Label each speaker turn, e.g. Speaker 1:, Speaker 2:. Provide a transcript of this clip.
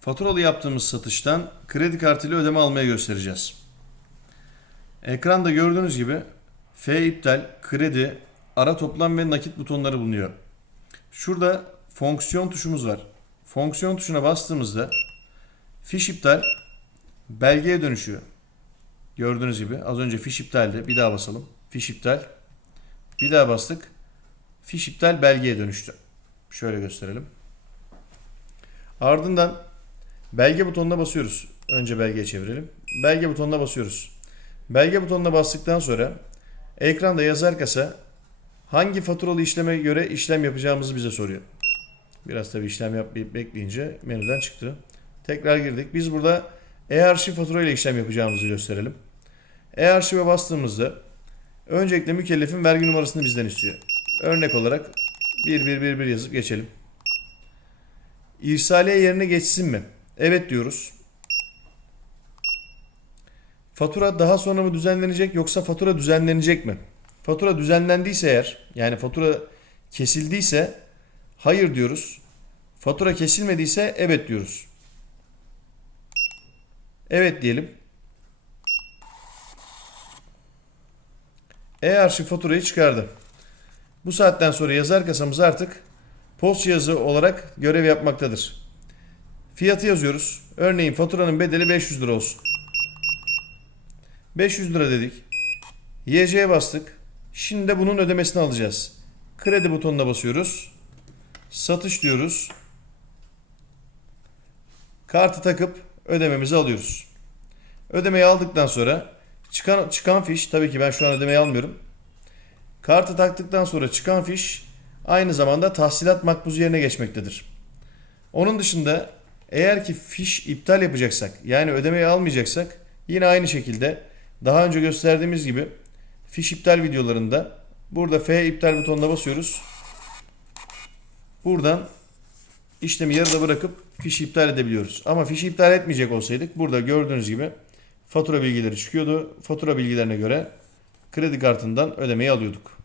Speaker 1: Faturalı yaptığımız satıştan kredi kartıyla ödeme almaya göstereceğiz. Ekranda gördüğünüz gibi F iptal, kredi, ara toplam ve nakit butonları bulunuyor. Şurada fonksiyon tuşumuz var. Fonksiyon tuşuna bastığımızda fiş iptal belgeye dönüşüyor. Gördüğünüz gibi az önce fiş iptaldi. Bir daha basalım. Fiş iptal. Bir daha bastık. Fiş iptal belgeye dönüştü. Şöyle gösterelim. Ardından belge butonuna basıyoruz. Önce belgeye çevirelim. Belge butonuna basıyoruz. Belge butonuna bastıktan sonra ekranda yazar kasa hangi faturalı işleme göre işlem yapacağımızı bize soruyor. Biraz tabii işlem yapmayıp bekleyince menüden çıktı. Tekrar girdik. Biz burada e-arşiv fatura ile işlem yapacağımızı gösterelim. E-arşive bastığımızda öncelikle mükellefin vergi numarasını bizden istiyor. Örnek olarak 1111 yazıp geçelim. İrsaliye yerine geçsin mi? Evet diyoruz. Fatura daha sonra mı düzenlenecek yoksa fatura düzenlenecek mi? Fatura düzenlendiyse eğer yani fatura kesildiyse hayır diyoruz. Fatura kesilmediyse evet diyoruz. Evet diyelim. E-arşiv faturayı çıkardı. Bu saatten sonra yazar kasamız artık post cihazı olarak görev yapmaktadır. Fiyatı yazıyoruz. Örneğin faturanın bedeli 500 lira olsun. 500 lira dedik. YC'ye bastık. Şimdi de bunun ödemesini alacağız. Kredi butonuna basıyoruz. Satış diyoruz. Kartı takıp ödememizi alıyoruz. Ödemeyi aldıktan sonra çıkan çıkan fiş tabii ki ben şu an ödemeyi almıyorum. Kartı taktıktan sonra çıkan fiş aynı zamanda tahsilat makbuzu yerine geçmektedir. Onun dışında eğer ki fiş iptal yapacaksak yani ödemeyi almayacaksak yine aynı şekilde daha önce gösterdiğimiz gibi fiş iptal videolarında burada F iptal butonuna basıyoruz. Buradan işlemi yarıda bırakıp fişi iptal edebiliyoruz. Ama fişi iptal etmeyecek olsaydık burada gördüğünüz gibi fatura bilgileri çıkıyordu. Fatura bilgilerine göre kredi kartından ödemeyi alıyorduk.